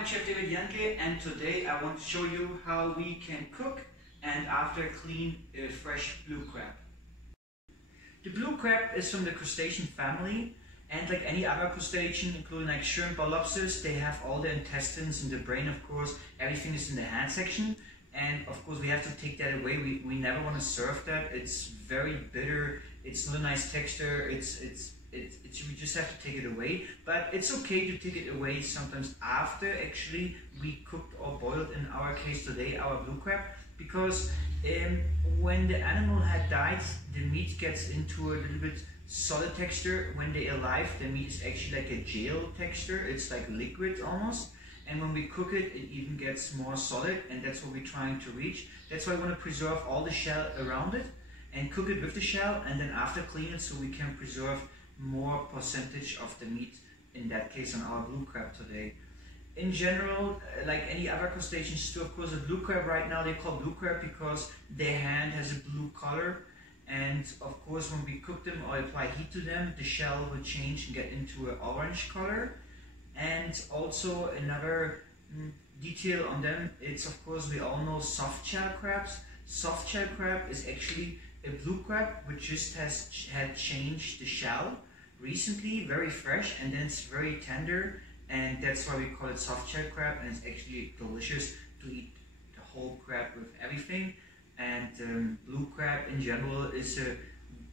I'm Chef Jahnke, and today I want to show you how we can cook and after clean a fresh blue crab. The blue crab is from the crustacean family, and like any other crustacean, including like shrimp or lobsters, they have all the intestines and the brain, of course. Everything is in the hand section, and of course we have to take that away. We never want to serve that. It's very bitter. It's not a nice texture. We just have to take it away, but it's okay to take it away sometimes after actually we cooked or boiled, in our case today, our blue crab, because when the animal had died, the meat gets into a little bit solid texture. When they're alive, the meat is actually like a gel texture. It's like liquid almost, and when we cook it, it even gets more solid, and that's what we're trying to reach. That's why I want to preserve all the shell around it and cook it with the shell, and then after clean it so we can preserve more percentage of the meat, in that case on our blue crab today. In general, like any other crustaceans too, of course, a blue crab right now they call blue crab because their hand has a blue color, and of course when we cook them or apply heat to them, the shell will change and get into an orange color. And also another detail on them, it's of course, we all know soft shell crabs. Soft shell crab is actually a blue crab which just had changed the shell recently, very fresh, and then it's very tender, and that's why we call it soft shell crab, and it's actually delicious to eat the whole crab with everything. And blue crab in general is,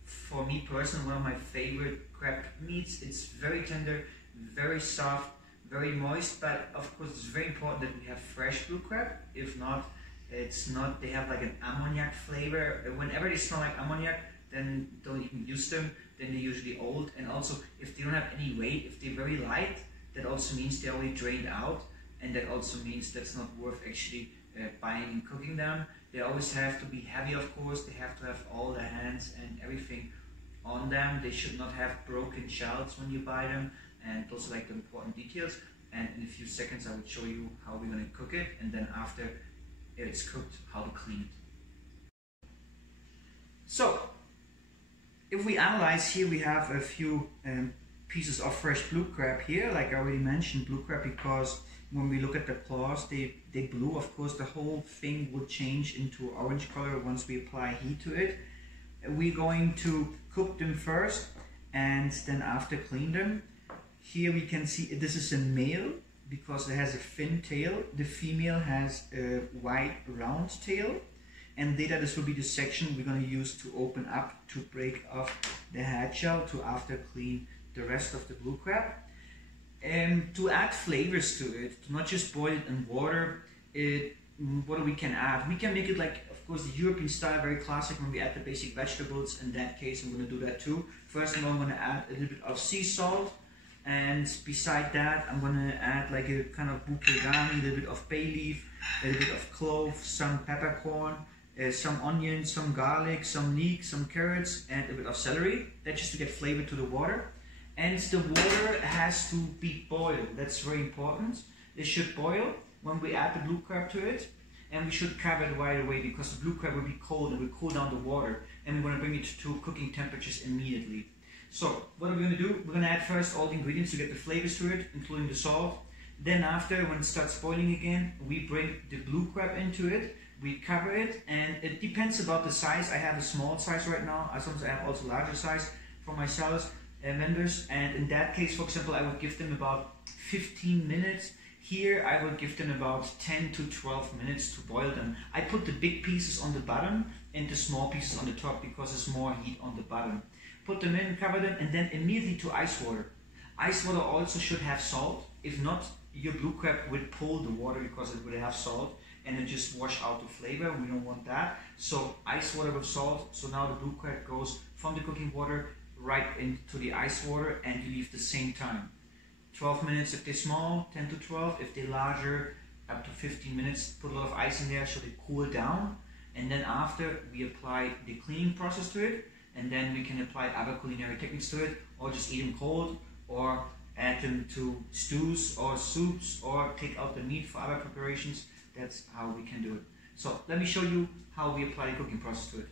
for me personally, one of my favorite crab meats. It's very tender, very soft, very moist, but of course it's very important that we have fresh blue crab. If not, they have like an ammoniac flavor. Whenever they smell like ammoniac, then don't even use them. Then they're usually old, and also if they don't have any weight, if they're very light, that also means they're already drained out, and that also means that's not worth actually buying and cooking them. They always have to be heavy, of course. They have to have all the hands and everything on them. They should not have broken shells when you buy them, and those are like the important details. And in a few seconds I will show you how we're going to cook it, and then after it's cooked, how to clean it. So if we analyze here, we have a few pieces of fresh blue crab here, like I already mentioned, blue crab, because when we look at the claws, they blue. Of course the whole thing will change into orange color once we apply heat to it. We're going to cook them first and then after clean them. Here we can see this is a male because it has a thin tail. The female has a white round tail. And later this will be the section we're going to use to open up to break off the head shell to after clean the rest of the blue crab. And to add flavors to it, to not just boil it in water, what we can add? We can make it like, of course, the European style, very classic, when we add the basic vegetables. In that case, I'm going to do that too. First of all, I'm going to add a little bit of sea salt. And beside that, I'm going to add like a kind of Bluecrab, a little bit of bay leaf, a little bit of clove, some peppercorn, some onions, some garlic, some leek, some carrots, and a bit of celery. That's just to get flavor to the water. And the water has to be boiled. That's very important. It should boil when we add the blue crab to it, and we should cover it right away because the blue crab will be cold and will cool down the water, and we're going to bring it to cooking temperatures immediately. So what are we going to do? We're going to add first all the ingredients to get the flavors to it, including the salt. Then after, when it starts boiling again, we bring the blue crab into it. We cover it, and it depends about the size. I have a small size right now. Sometimes I have also larger size for my sellers and vendors. And in that case, for example, I would give them about 15 minutes. Here, I would give them about 10 to 12 minutes to boil them. I put the big pieces on the bottom and the small pieces on the top because there's more heat on the bottom. Put them in, cover them, and then immediately to ice water. Ice water also should have salt. If not, your blue crab would pull the water because it would have salt, and it just wash out the flavor. We don't want that. So ice water with salt. So now the blue crab goes from the cooking water right into the ice water, and you leave the same time. 12 minutes if they're small, 10 to 12. If they're larger, up to 15 minutes. Put a lot of ice in there so they cool down. And then after, we apply the cleaning process to it, and then we can apply other culinary techniques to it, or just eat them cold, or add them to stews or soups, or take out the meat for other preparations. That's how we can do it. So let me show you how we apply the cooking process to it.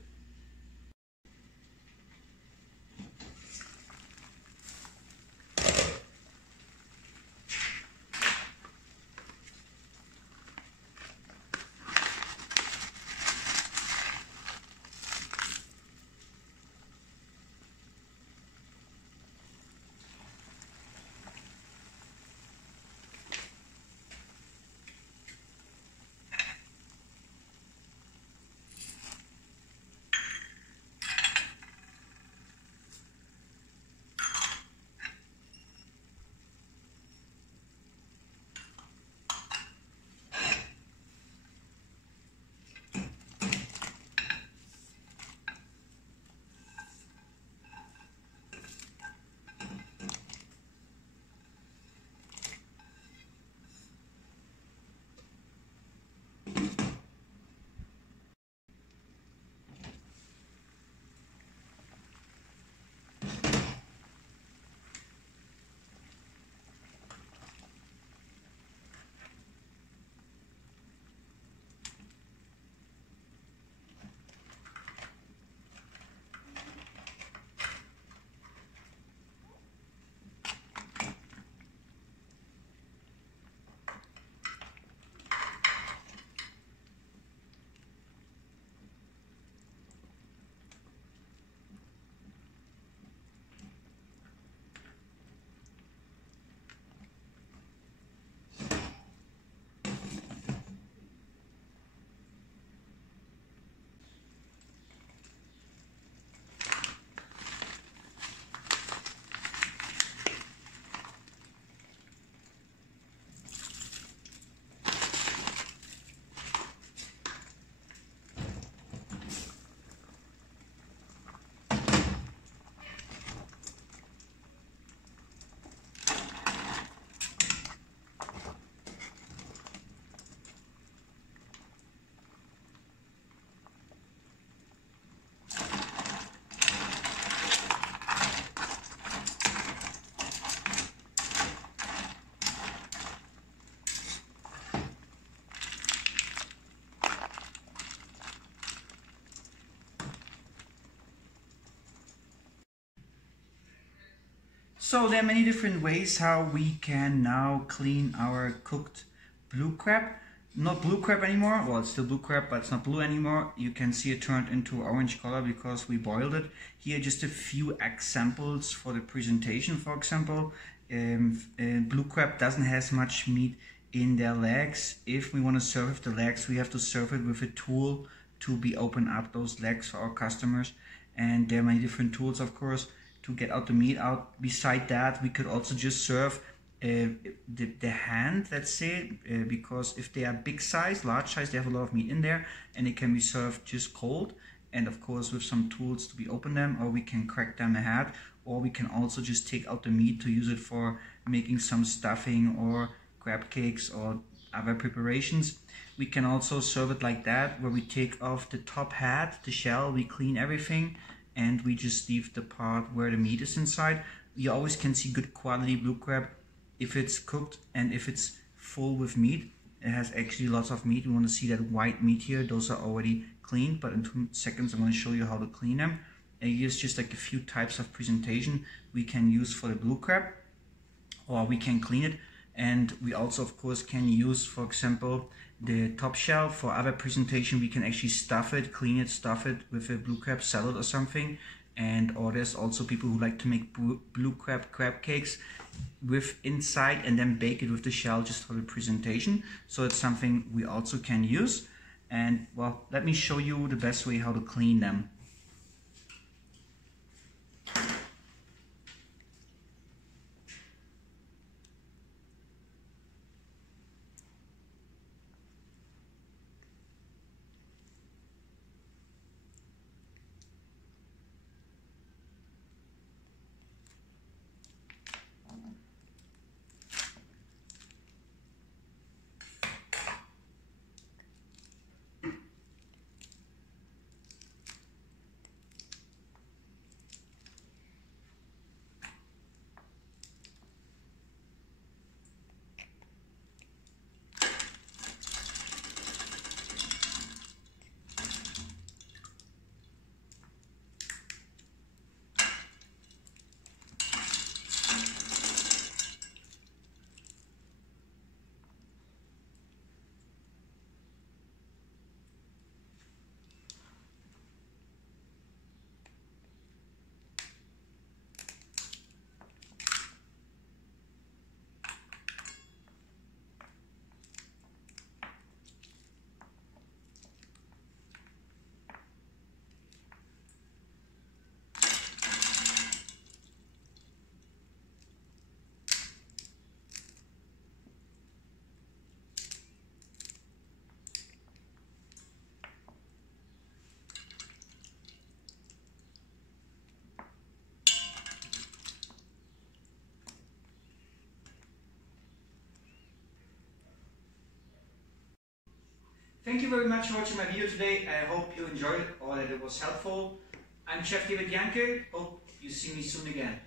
So there are many different ways how we can now clean our cooked blue crab. Not blue crab anymore, well it's still blue crab but it's not blue anymore. You can see it turned into orange color because we boiled it. Here just a few examples for the presentation. For example, blue crab doesn't have much meat in their legs. If we want to serve the legs, we have to serve it with a tool to be open up those legs for our customers. And there are many different tools, of course, to get out the meat out. Beside that, we could also just serve the hand, let's say, because if they are big size, large size, they have a lot of meat in there, and it can be served just cold, and of course with some tools to be open them, or we can crack them ahead, or we can also just take out the meat to use it for making some stuffing or crab cakes or other preparations. We can also serve it like that, where we take off the top head, the shell, we clean everything, and we just leave the part where the meat is inside. You always can see good quality blue crab if it's cooked and if it's full with meat. It has actually lots of meat. We want to see that white meat here. Those are already cleaned, but in 2 seconds I'm going to show you how to clean them. And here's just like a few types of presentation we can use for the blue crab, or we can clean it. And we also of course can use, for example, the top shell for other presentation. We can actually stuff it, clean it, stuff it with a blue crab salad or something. And or there's also people who like to make blue crab cakes with inside and then bake it with the shell just for the presentation. So it's something we also can use. And well, let me show you the best way how to clean them. Thank you very much for watching my video today. I hope you enjoyed it or that it was helpful. I'm Chef Jahnke. Hope you see me soon again.